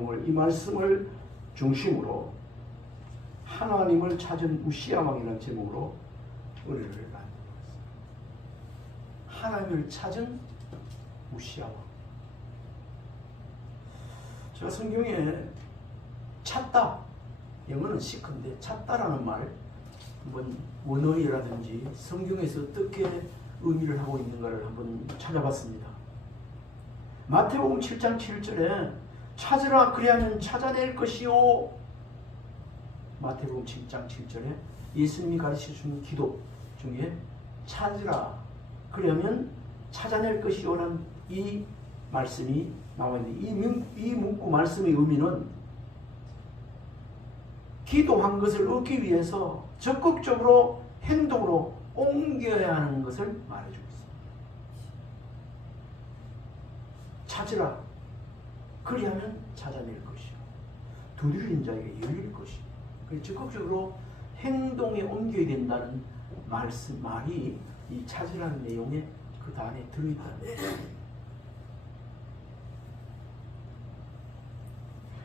이 말씀을 중심으로 하나님을 찾은 우시야 왕이라는 제목으로 은혜를 만들었습니다. 하나님을 찾은 우시야 왕. 제가 성경에 찾다, 영어는 시크인데 찾다라는 말, 한번 원어이라든지 성경에서 어떻게 의미를 하고 있는가를 한번 찾아봤습니다. 마태복음 7장 7절에 찾으라 그리하면 찾아낼 것이요. 마태복음 7장 7절에 예수님이 가르치신 기도 중에 찾으라 그리하면 찾아낼 것이요라는 이 말씀이 나와 있는데, 이 문구 말씀의 의미는 기도한 것을 얻기 위해서 적극적으로 행동으로 옮겨야 하는 것을 말해주고 있습니다. 찾으라 그리하면 찾아낼 것이요. 두드리는 자에게 열릴 것이요. 적극적으로 행동에 옮겨야 된다는 말이 이 찾으라는 내용에 그 안에 들어있다는 거예요.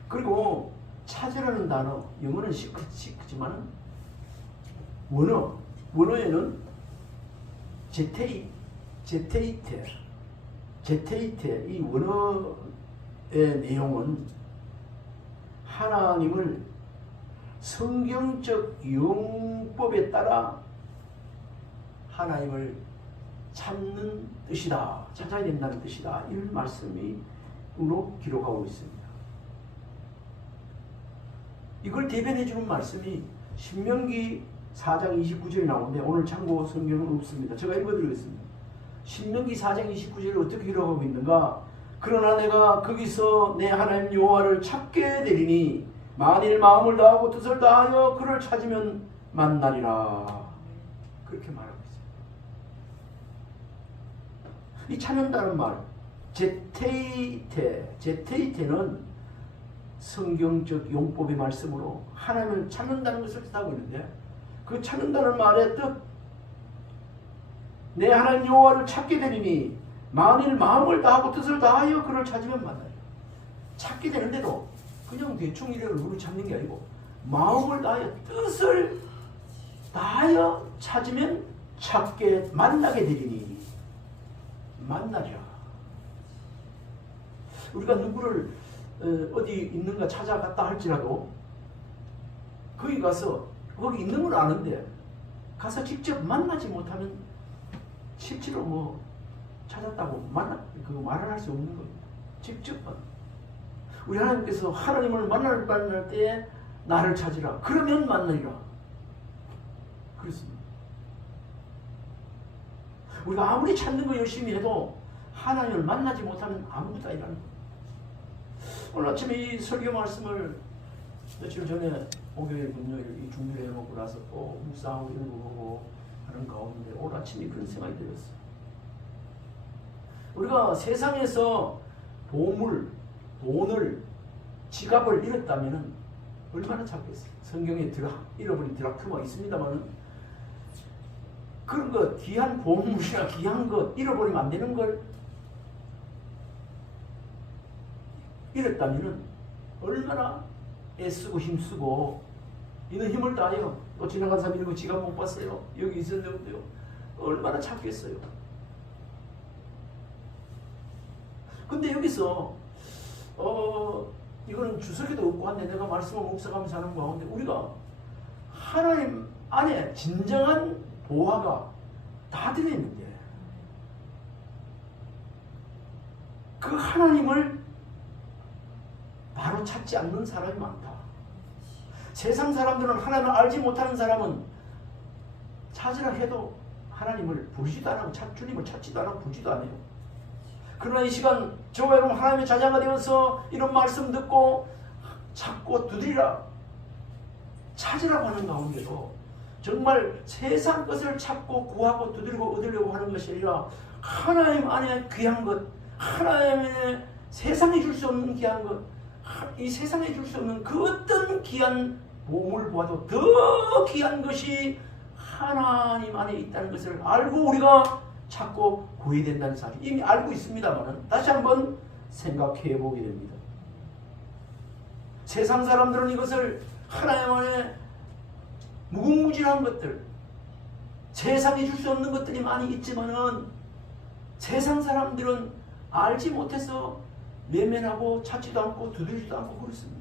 그리고 찾으라는 단어, 영어는 시크지만 원어에는 제테이테 이 원어의 내용은 하나님을 성경적 용법에 따라 하나님을 찾는 뜻이다. 찾아야 된다는 뜻이다. 이 말씀으로 기록하고 있습니다. 이걸 대변해 주는 말씀이 신명기 4장 29절에 나오는데 오늘 참고 성경은 없습니다. 제가 읽어드리겠습니다. 신명기 4장 29절을 어떻게 기록하고 있는가? 그러나 내가 거기서 내 하나님 여호와를 찾게 되리니 만일 마음을 다하고 뜻을 다하여 그를 찾으면 만나리라. 그렇게 말하고 있습니다. 이 찾는다는 말, 제테이테는 성경적 용법의 말씀으로 하나님을 찾는다는 것을 뜻하고 있는데, 그 찾는다는 말의 뜻, 내 하나님 여호와를 찾게 되리니 만일 마음을 다하고 뜻을 다하여 그를 찾으면 만나요. 찾게 되는데도 그냥 대충 이래 얼굴을 찾는 게 아니고 마음을 다하여 뜻을 다하여 찾으면 만나게 되리니 만나리라. 우리가 누구를 어디 있는가 찾아갔다 할지라도 거기 가서 거기 있는 걸 아는데 가서 직접 만나지 못하면 실제로 찾았다고 말을 할 수 없는 겁니다. 직접 우리 하나님께서 하나님을 만날 때에 나를 찾으라 그러면 만나리라 그렇습니다. 우리가 아무리 찾는 거 열심히 해도 하나님을 만나지 못하면 아무것도 아니라는 거예요. 오늘 아침에 이 설교 말씀을 며칠 전에 목요일, 금요일 이 준비를 해놓고 나서 또 묵상하고 이런 거 보고 하는 가운데 오늘 아침에 그런 생각이 들었어요. 우리가 세상에서 보물, 돈을, 지갑을 잃었다면 얼마나 찾겠어요. 성경에 잃어버린 드라크마 있습니다만 그런 것, 귀한 보물이나 귀한 것 잃어버리면 안 되는 걸 잃었다면 얼마나 애쓰고 힘쓰고 이는 힘을 다하여 또 지나간 사람이 이거 지갑 못 봤어요. 여기 있었는데요. 얼마나 찾겠어요. 근데 여기서 이거는 주석에도 없고 한데 내가 말씀을 묵상하면서 하는 가운데 우리가 하나님 안에 진정한 보화가 다 들어있는데 그 하나님을 바로 찾지 않는 사람이 많다. 세상 사람들은 하나님을 알지 못하는 사람은 찾으라 해도 하나님을 부르지도 않고 주님을 찾지도 않고 부르지도 않아요. 그러나 이 시간 저와 여러분 하나님의 자녀가 되어서 이런 말씀 듣고 찾고 두드리라 찾으라고 하는 가운데도 정말 세상 것을 찾고 구하고 두드리고 얻으려고 하는 것이 아니라 하나님 안에 귀한 것, 하나님의 세상에 줄 수 없는 귀한 것, 이 세상에 줄 수 없는 그 어떤 귀한 보물 보아도 더 귀한 것이 하나님 안에 있다는 것을 알고 우리가 찾고 구해야 된다는 사실 이미 알고 있습니다만 다시 한번 생각해 보게 됩니다. 세상 사람들은 이것을 하나님 안에 무궁무진한 것들, 세상이 줄 수 없는 것들이 많이 있지만은 세상 사람들은 알지 못해서 외면하고 찾지도 않고 두드리지도 않고 그렇습니다.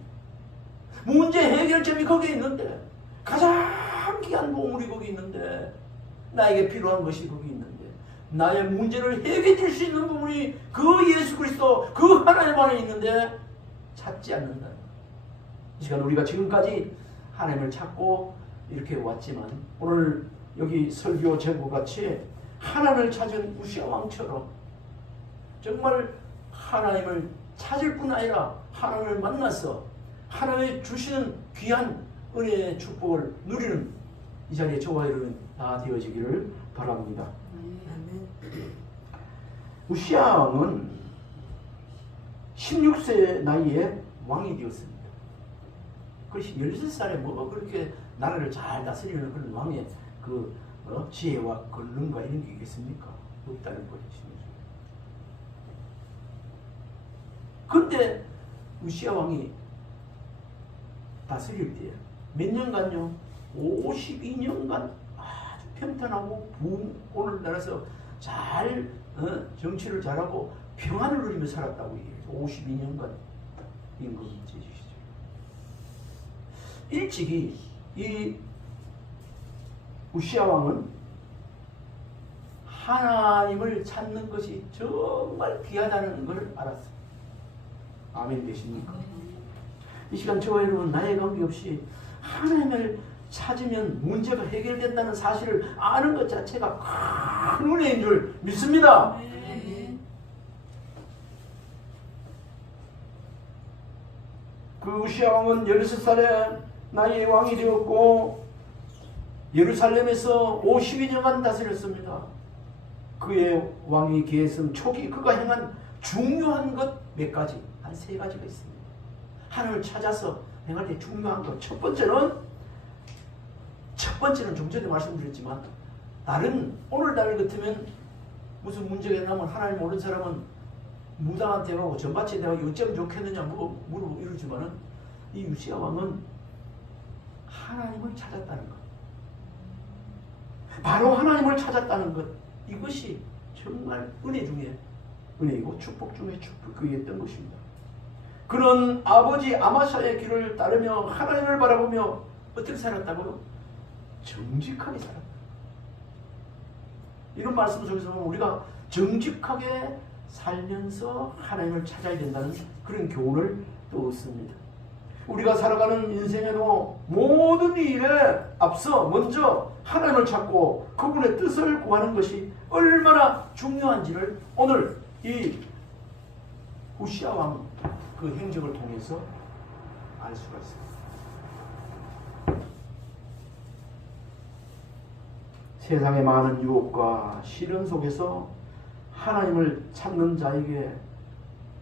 문제 해결점이 거기에 있는데, 가장 귀한 보물이 거기 있는데, 나에게 필요한 것이 거기 있는데, 나의 문제를 해결해 줄 수 있는 부분이 그 예수 그리스도 그 하나님 안에 있는데 찾지 않는다. 이 시간 우리가 지금까지 하나님을 찾고 이렇게 왔지만 오늘 여기 설교 제목같이 하나님을 찾은 우시아 왕처럼 정말 하나님을 찾을 뿐 아니라 하나님을 만나서 하나님의 주시는 귀한 은혜의 축복을 누리는 이 자리에 저와 여러분 다 되어지기를 바랍니다. 우시아 왕은 16세 나이에 왕이 되었습니다. 그것이 16살에 뭐 그렇게 나라를 잘 다스리는 그런 왕의 그 지혜와 권능과 이런 게 있겠습니까? 없다는 것이죠. 그런데 우시아 왕이 다스릴 때 몇 년간요? 52년간 아주 평탄하고 오늘날에서 잘 정치를 잘하고 평안을 누리며 살았다고 얘기해요. 52년간 임금이 제주시죠. 일찍이 이 우시아 왕은 하나님을 찾는 것이 정말 귀하다는 걸 알았어요. 아멘 되십니까? 이 시간 저와 여러분 나에 관계없이 하나님을 찾으면 문제가 해결된다는 사실을 아는 것 자체가 큰 은혜인 줄 믿습니다. 그 우시아 왕은 16살에 나이에 왕이 되었고 예루살렘에서 52년간 다스렸습니다. 그의 왕위 계승 초기 그가 행한 중요한 것 몇 가지, 한 3가지가 있습니다. 하나님을 찾아서 행할 때 중요한 것. 첫 번째는 좀 전에 말씀드렸지만 다른 오늘날 같으면 무슨 문제가 나면 하나님 모르는 사람은 무당한테 가고 전밭에 가고 어쩌면 좋겠느냐 물어보고 이러지만은 이 우시아 왕은 하나님을 찾았다는 것. 바로 하나님을 찾았다는 것. 이것이 정말 은혜 중에 은혜이고 축복 중에 축복이었던 것입니다. 그는 아버지 아마샤의 길을 따르며 하나님을 바라보며 어떻게 살았다고요? 정직하게 살았다. 이런 말씀 속에서 보면 우리가 정직하게 살면서 하나님을 찾아야 된다는 그런 교훈을 또 얻습니다. 우리가 살아가는 인생에도 모든 일에 앞서 먼저 하나님을 찾고 그분의 뜻을 구하는 것이 얼마나 중요한지를 오늘 이 우시아 왕 그 행적을 통해서 알 수가 있습니다. 세상의 많은 유혹과 시련 속에서 하나님을 찾는 자에게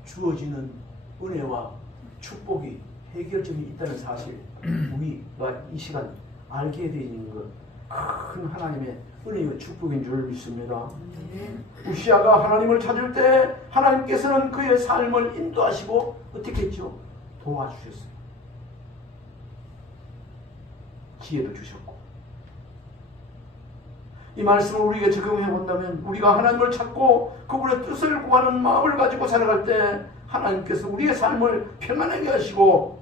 주어지는 은혜와 축복이 해결점이 있다는 사실 우리가 이 시간 알게 되는 것 큰 하나님의 은혜와 축복인 줄 믿습니다. 우시아가 하나님을 찾을 때 하나님께서는 그의 삶을 인도하시고 어떻게 했죠? 도와주셨어요. 지혜도 주셨고 이 말씀을 우리에게 적용해 본다면 우리가 하나님을 찾고 그분의 뜻을 구하는 마음을 가지고 살아갈 때 하나님께서 우리의 삶을 평안하게 하시고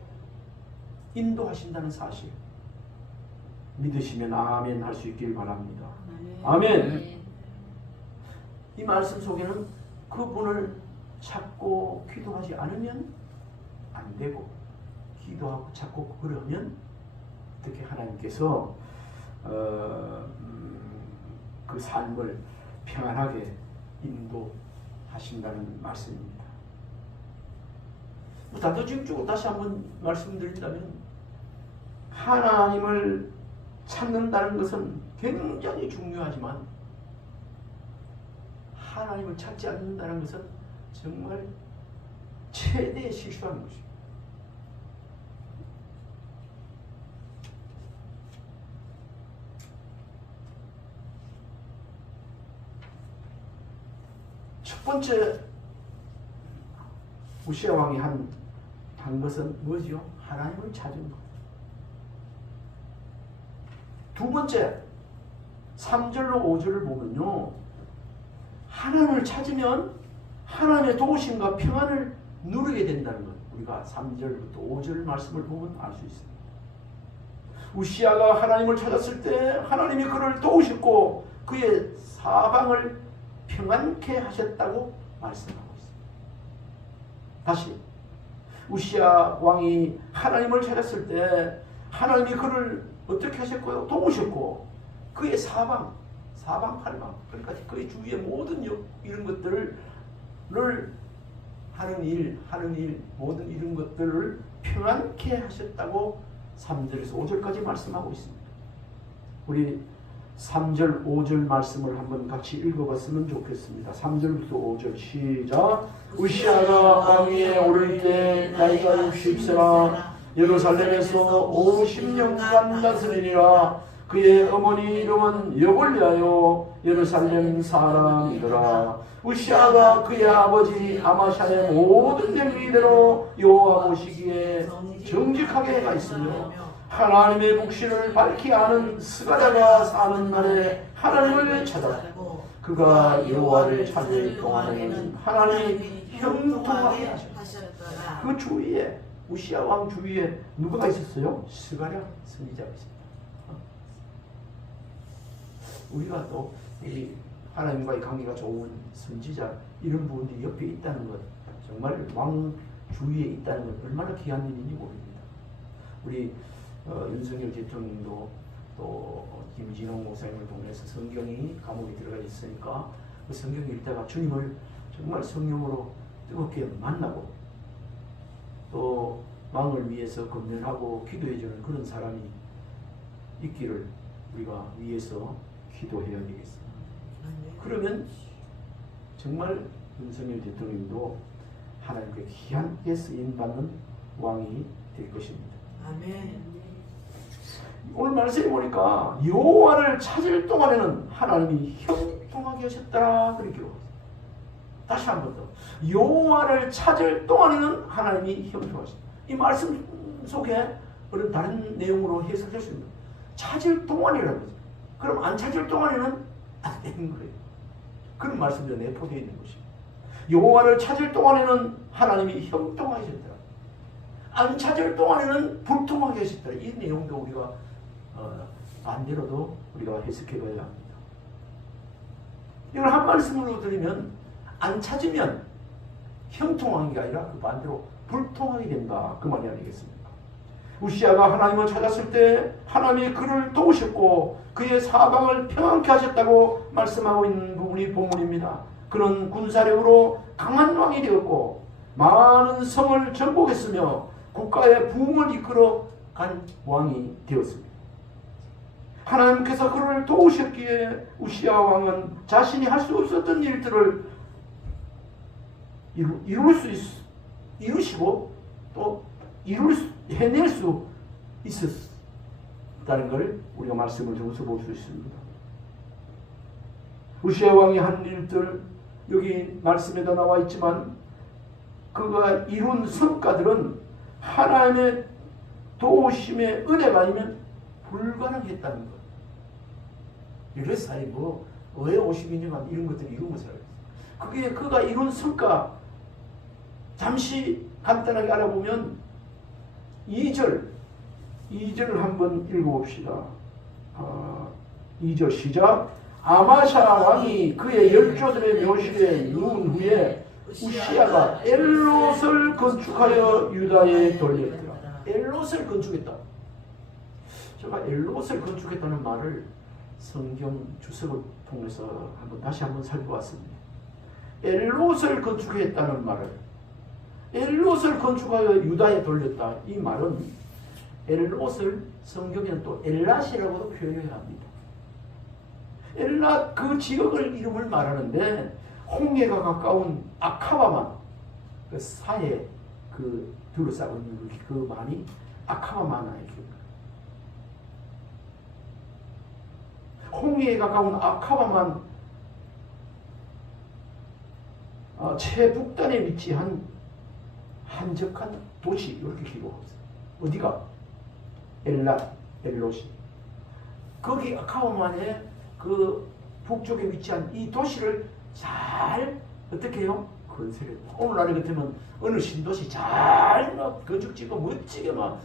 인도하신다는 사실 믿으시면 아멘 할 수 있길 바랍니다. 아멘. 이 말씀 속에는 그분을 찾고 기도하지 않으면 안 되고 기도하고 찾고 그러면 어떻게 하나님께서 그 삶을 평안하게 인도하신다는 말씀입니다. 단도직입적으로 다시 한번 말씀드린다면 하나님을 찾는다는 것은 굉장히 중요하지만 하나님을 찾지 않는다는 것은 정말 최대의 실수하는 것입니다. 첫 번째 우시아 왕이 한 한 것은 뭐죠? 하나님을 찾은 것. 두 번째, 3절로 5절을 보면요. 하나님을 찾으면 하나님의 도우심과 평안을 누리게 된다는 것. 우리가 3절부터 5절 말씀을 보면 알 수 있습니다. 우시아가 하나님을 찾았을 때 하나님이 그를 도우셨고 그의 사방을 평안케 하셨다고 말씀하고 있습니다. 다시 우시아 왕이 하나님을 찾았을 때 하나님이 그를 어떻게 하셨고요? 도우셨고 그의 사방, 팔방, 그러니까 그의 주위의 모든 이런 것들을 하는 일, 모든 이런 것들을 평안케 하셨다고 3절에서 5절까지 말씀하고 있습니다. 우리 3절, 5절 말씀을 한번 같이 읽어봤으면 좋겠습니다. 3절부터 5절 시작. 우시아가 왕위에 오를 때 나이가 60세라 예루살렘에서 50년간 다스리니라. 그의 어머니 이름은 여골랴요 예루살렘 사람이더라. 우시아가 그의 아버지 아마샤의 모든 행위대로 여호와 보시기에 정직하게 행하였으며 하나님의 묵시를 밝히 아는 스가랴가 사는 날에 하나님을 찾았고 그가 여호와를 찾을 동안에는 하나님이 형통하게 하셨다. 그 주위에 우시아 왕 주위에 누가 있었어요? 스가랴 선지자가 있습니다. 우리가 또 이 하나님과의 관계가 좋은 선지자 이런 분들이 옆에 있다는 것, 정말 왕 주위에 있다는 것 얼마나 귀한 일인지 모릅니다. 우리 윤석열 대통령도 또 김진홍 목사님을 통해서 성경이 감옥에 들어가 있으니까 그 성경 읽다가 주님을 정말 성령으로 뜨겁게 만나고 또 왕을 위해서 건면하고 기도해주는 그런 사람이 있기를 우리가 위해서 기도해야 되겠습니다. 그러면 정말 윤석열 대통령도 하나님께 귀하게 쓰임받는 왕이 될 것입니다. 아멘. 오늘 말씀에 보니까 여호와를 찾을 동안에는 하나님이 형통하게 하셨다 그렇게 기록합니다. 다시 한 번 더. 여호와를 찾을 동안에는 하나님이 형통하셨다. 이 말씀 속에 그런 다른 내용으로 해석할 수 있는 찾을 동안이라는 거죠. 그럼 안 찾을 동안에는 안 되는 거예요. 그런 말씀도 내포되어 있는 것입니다. 여호와를 찾을 동안에는 하나님이 형통하게 하셨더라. 안 찾을 동안에는 불통하게 하셨더라. 이 내용도 우리가 반대로도 우리가 해석해 봐야 합니다. 이걸 한 말씀으로 드리면 안 찾으면 형통한 게 아니라 그 반대로 불통하게 된다. 그 말이 아니겠습니까? 우시아가 하나님을 찾았을 때 하나님이 그를 도우셨고 그의 사방을 평안케 하셨다고 말씀하고 있는 부분이 본문입니다. 그는 군사력으로 강한 왕이 되었고 많은 성을 정복했으며 국가의 부흥을 이끌어 간 왕이 되었습니다. 하나님께서 그를 도우셨기에 우시아 왕은 자신이 할 수 없었던 일들을 이루시고 또 해낼 수 있었다는 걸 우리가 말씀을 통해서 볼 수 있습니다. 우시아 왕이 한 일들 여기 말씀에도 나와 있지만 그가 이룬 성과들은 하나님의 도우심의 은혜가 아니면 불가능했다는 것. 이래서 왜 52년간 이런 것들을 이루면서 그게 그가 이룬 성과 잠시 간단하게 알아보면 2절을 한번 읽어봅시다. 2절 시작. 아마샤 왕이 그의 열조들의 묘실에 누운 후에 우시아가 엘롯을 건축하여 유다에 돌렸더라. 엘롯을 건축했다. 제가 엘롯을 건축했다는 말을 성경 주석을 통해서 다시 한번 살펴봤습니다. 엘롯을 건축했다는 말을 엘롯을 건축하여 유다에 돌렸다. 이 말은 엘롯을 성경에는 또 엘랏이라고도 표현해야 합니다. 엘랏 그 지역을 이름을 말하는데 홍해가 가까운 아카바만 그 사해 그 둘러싸고 있는 그 만이 아카바만이에요. 홍해에 가까운 아카바만 최북단에 위치한 한적한 도시 이렇게 기록하고 있어요. 어디가? 엘로시. 거기 아카오만의 그 북쪽에 위치한 이 도시를 잘 어떻게 해요? 건설해. 오늘날 같으면 어느 신도시 잘 막 건축지고 멋지게 막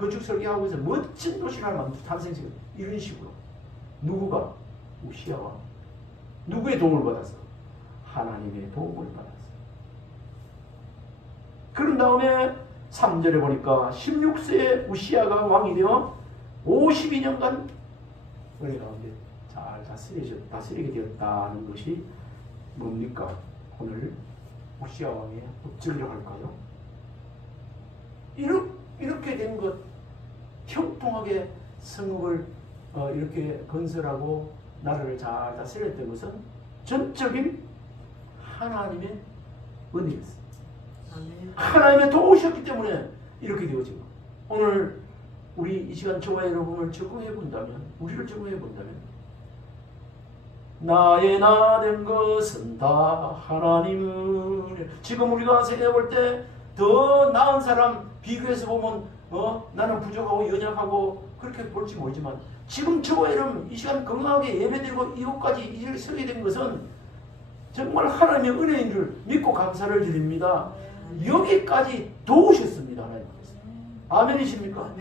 건축 설계하고 있어 멋진 도시를 하나 탄생시켜 이런 식으로. 누구가? 우시아와 누구의 도움을 받았어? 하나님의 도움을 받았어. 그런 다음에 3절에 보니까 16세에 우시아가 왕이 되어 52년간 은혜 가운데 잘 다스리게 되었다는 것이 뭡니까? 오늘 우시아 왕의 업적이라고 할까요? 이렇게 된 것, 형통하게 성읍을 이렇게 건설하고 나라를 잘 다스렸던 것은 전적인 하나님의 은혜였습니다. 하나님의 도우셨기 때문에 이렇게 되어지고, 오늘 우리 이 시간 저와 여러분을 적응해 본다면, 우리를 적응해 본다면, 나의 나 된 것은 다 하나님은. 지금 우리가 생각해 볼 때 더 나은 사람 비교해서 보면 나는 부족하고 연약하고 그렇게 볼지 모르지만, 지금 저와 여러분 이 시간 건강하게 예배드리고 이곳까지 서게 된 것은 정말 하나님의 은혜인 줄 믿고 감사를 드립니다. 여기까지 도우셨습니다. 하나님께서. 아멘이십니까?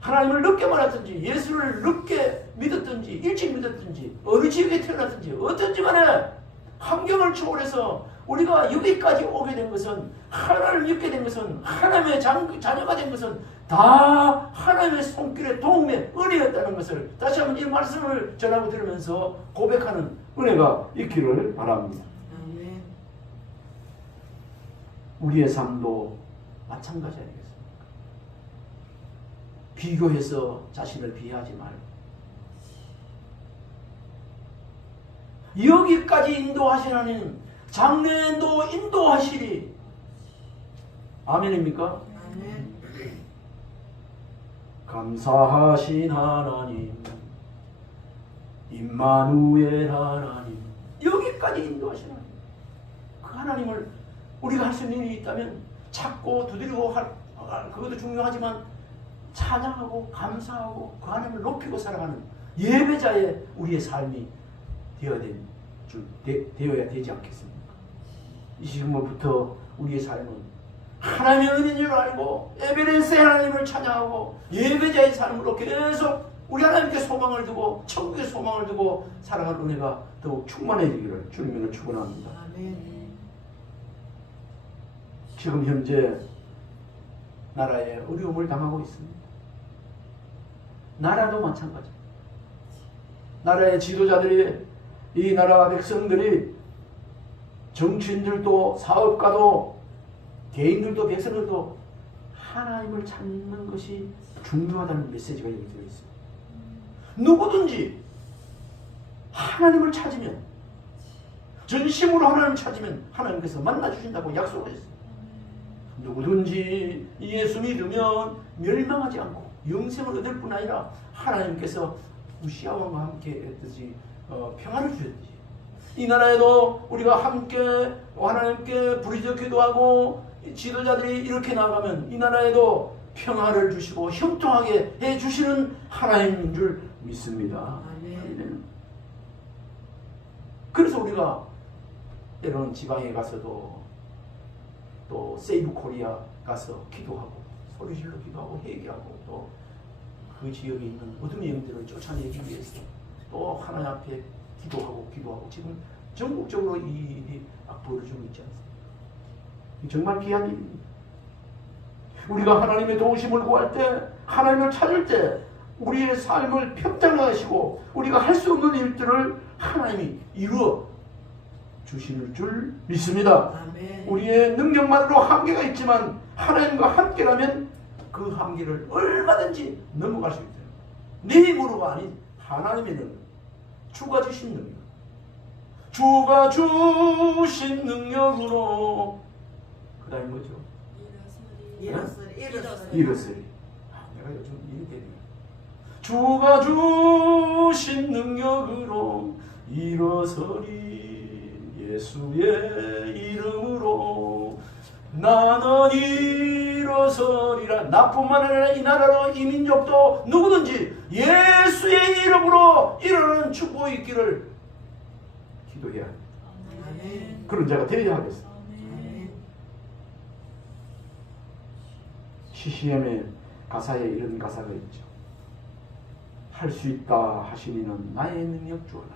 하나님을 늦게 만났든지 예수를 늦게 믿었든지 일찍 믿었든지 어느 지역에 태어났든지 어떤지 간에 환경을 초월해서 우리가 여기까지 오게 된 것은, 하나님을 믿게 된 것은, 하나님의 자녀가 된 것은 다 하나님의 손길의 도움의 은혜였다는 것을 다시 한번 이 말씀을 전하고 들으면서 고백하는 은혜가 있기를 바랍니다. 우리의 삶도 마찬가지 아니겠습니까? 비교해서 자신을 비하하지 말고 여기까지 인도하신 하나님, 장래도 인도하시리. 아멘입니까? 아멘. 감사하신 하나님, 임마누엘 하나님, 여기까지 인도하신 하나님, 그 하나님을 우리가 할 수 있는 일이 있다면 찾고 두드리고 그것도 중요하지만 찬양하고 감사하고 그 하나님을 높이고 살아가는 예배자의 우리의 삶이 되어야 되지 않겠습니까? 이 시간부터 우리의 삶은 하나님의 은혜인 줄 알고 에베네스의 하나님을 찬양하고 예배자의 삶으로 계속 우리 하나님께 소망을 두고 천국에 소망을 두고 살아가는 은혜가 더욱 충만해지기를 주님으로 축원합니다. 지금 현재 나라에 어려움을 당하고 있습니다. 나라도 마찬가지. 나라의 지도자들이, 이 나라 백성들이, 정치인들도 사업가도 개인들도 백성들도 하나님을 찾는 것이 중요하다는 메시지가 여기 들어 있습니다. 누구든지 하나님을 찾으면, 전심으로 하나님을 찾으면 하나님께서 만나주신다고 약속하셨습니다. 누구든지 예수 믿으면 멸망하지 않고 영생을 얻을 뿐 아니라 하나님께서 우시아 왕과 함께 했듯이 평안을 주셨듯이 이 나라에도 우리가 함께 하나님께 부르짖어 기도하고 지도자들이 이렇게 나아가면 이 나라에도 평화를 주시고 형통하게 해주시는 하나님인 줄 믿습니다. 아멘. 그래서 우리가 때로는 지방에 가서도 또 세이브 코리아 가서 기도하고 소리질러 기도하고 회개하고 또 그 지역에 있는 어둠의 영들을 쫓아내기 위해서 또 하나님 앞에 기도하고 지금 전국적으로 이 일이 벌어지고 있지 않습니까? 정말 귀한 일입니다. 우리가 하나님의 도우심을 구할 때, 하나님을 찾을 때 우리의 삶을 평정하시고 우리가 할 수 없는 일들을 하나님이 이루어 주시는 줄 믿습니다. 아멘. 우리의 능력만으로 한계가 있지만 하나님과 함께라면 그 한계를 얼마든지 넘어갈 수 있어요. 내 힘으로가 아닌 하나님의 능력, 주가 주신 능력, 주가 주신 능력으로. 그 다음에 뭐죠? 일어서리. 내가 요즘 이렇게 돼요. 주가 주신 능력으로 일어서리. 예수의 이름으로 나는 일어서리라. 나뿐만 아니라 이 나라로 이 민족도 누구든지 예수의 이름으로 일어나는 축복이 있기를 기도해야 합니다. 아멘. 그런 자가 되어야 하겠습니다. 아멘. CCM의 가사에 이런 가사가 있죠. 할 수 있다 하시니는 나의 능력 주어라.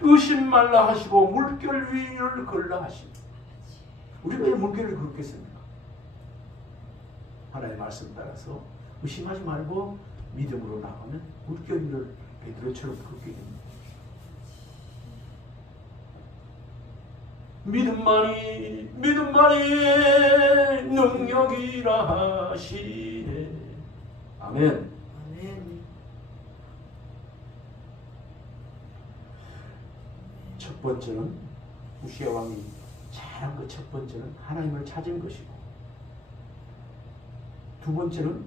의심 말라 하시고 물결 위를 걸라 하시고. 우리가 왜 물결을 걷겠습니까? 하나님의 말씀 따라서 의심하지 말고 믿음으로 나가면 물결 위를 베드로처럼 걷게 됩니다. 믿음만이 능력이라 하시네. 아멘. 아멘. 첫 번째는 우시아 왕이 잘한 것 첫 번째는 하나님을 찾은 것이고, 두 번째는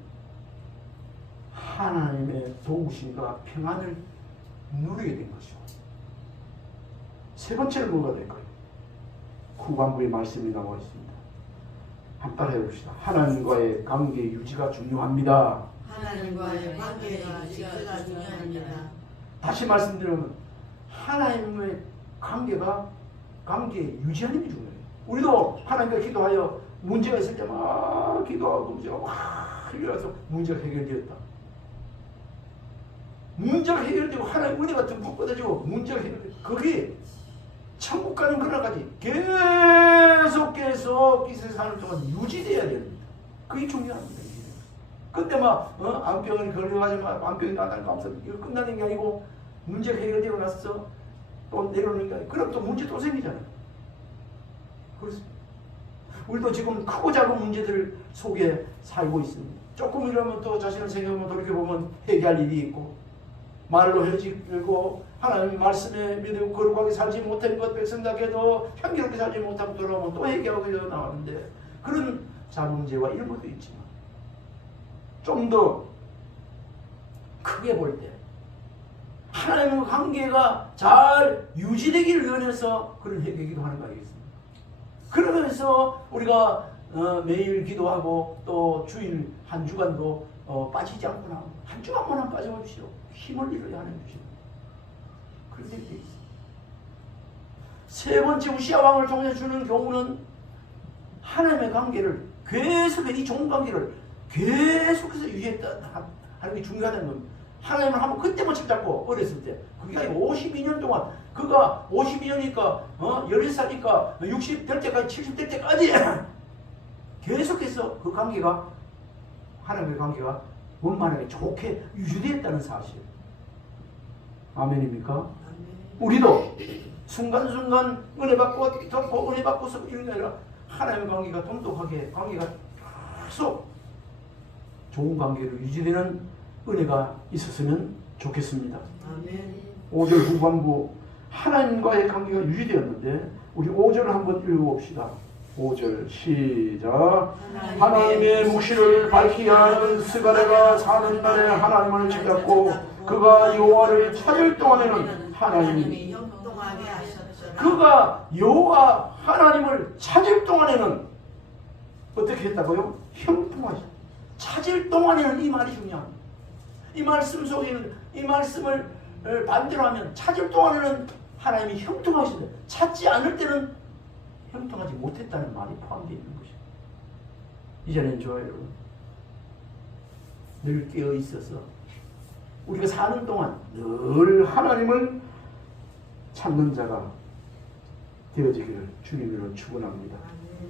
하나님의 도우심과 평안을 누리게 된 것이고, 세 번째는 뭐가 될까요? 후반부의 말씀이 나와 있습니다. 한번 따라해 봅시다. 하나님과의 관계 유지가 중요합니다. 하나님과의 관계가 유지가 중요합니다. 다시 말씀드리면 하나님의 관계 유지하는 게 중요해요. 우리도 하나님과 기도하여 문제가 있을 때 막 기도하고 문제가 막 해결해서 문제가 해결되었다. 문제가 해결되고 하나님 은혜가 듬뿍 뻗어지고 문제가 해결되고, 그게 천국 가는 그날까지 계속 이 세상을 동안 유지돼야 됩니다. 그게 중요합니다. 근데 막 암병을 걸려가지고 암병이 나다니까 없어 이거 끝나는 게 아니고 문제가 해결되고 나서 또 내려오는 게 아니고 그럼 또 문제 또 생기잖아요. 그렇습니다. 우리도 지금 크고 작은 문제들 속에 살고 있습니다. 조금 이러면 또 자신을 생각하면 돌이켜보면 회개할 일이 있고, 말로 헤어지고 하나님 말씀에 믿고 거룩하게 살지 못한 것 백성답게도 향기롭게 살지 못하고 돌아오면 또 회개하고 나오는데, 그런 작은 문제와 이런 것도 있지만 좀 더 크게 볼 때 하나님과 관계가 잘 유지되기를 원해서 그런 회개기도 하는 거 아니겠습니까? 그러면서 우리가 매일 기도하고 또 주일 한 주간도 빠지지 않고 나오고 한 주간만 빠져보십시오. 힘을 잃어야 하는 것입니다. 그렇게 되어 있습니다. 세 번째 우시아 왕을 통해 주는 경우는 하나님의 관계를 계속해서 이 좋은 관계를 계속해서 유지했다 하는 게 중요하다는 겁니다. 하나님을 한번 그때만 잡고 어렸을 때 그게 아니고 52년 동안 그가 52년이니까 11살이니까 60 될 때까지 70 될 때까지 계속해서 그 관계가 하나님의 관계가 원만하게 좋게 유지되었다는 사실. 아멘입니까? 아멘. 우리도 순간순간 은혜 받고 덮고 은혜 받고서 이런 게 아니라 하나님의 관계가 돈독하게 관계가 계속 좋은 관계로 유지되는 은혜가 있었으면 좋겠습니다. 아멘. 5절 후반부 하나님과의 관계가 유지되었는데 우리 5절 한번 읽어봅시다. 5절 시작. 하나님의 묵시를 밝히게 하는 스가랴가 사는 날에 하나님을 찾았고 그가 여호와를 찾을 동안에는 하나님이 형통하게 하셨더라. 그가 여호와 하나님을 찾을 동안에는 어떻게 했다고요? 형통하셨다. 찾을 동안에는 이 말이 중요합니다. 이 말씀 속에는 이 말씀을 반대로 하면 찾을 동안에는 하나님이 형통하신다. 찾지 않을 때는 형통하지 못했다는 말이 포함되어 있는 것입니다. 이전엔 좋아요, 여러분. 늘 깨어 있어서 우리가 사는 동안 늘 하나님을 찾는 자가 되어지기를 주님으로 축원합니다. 아멘.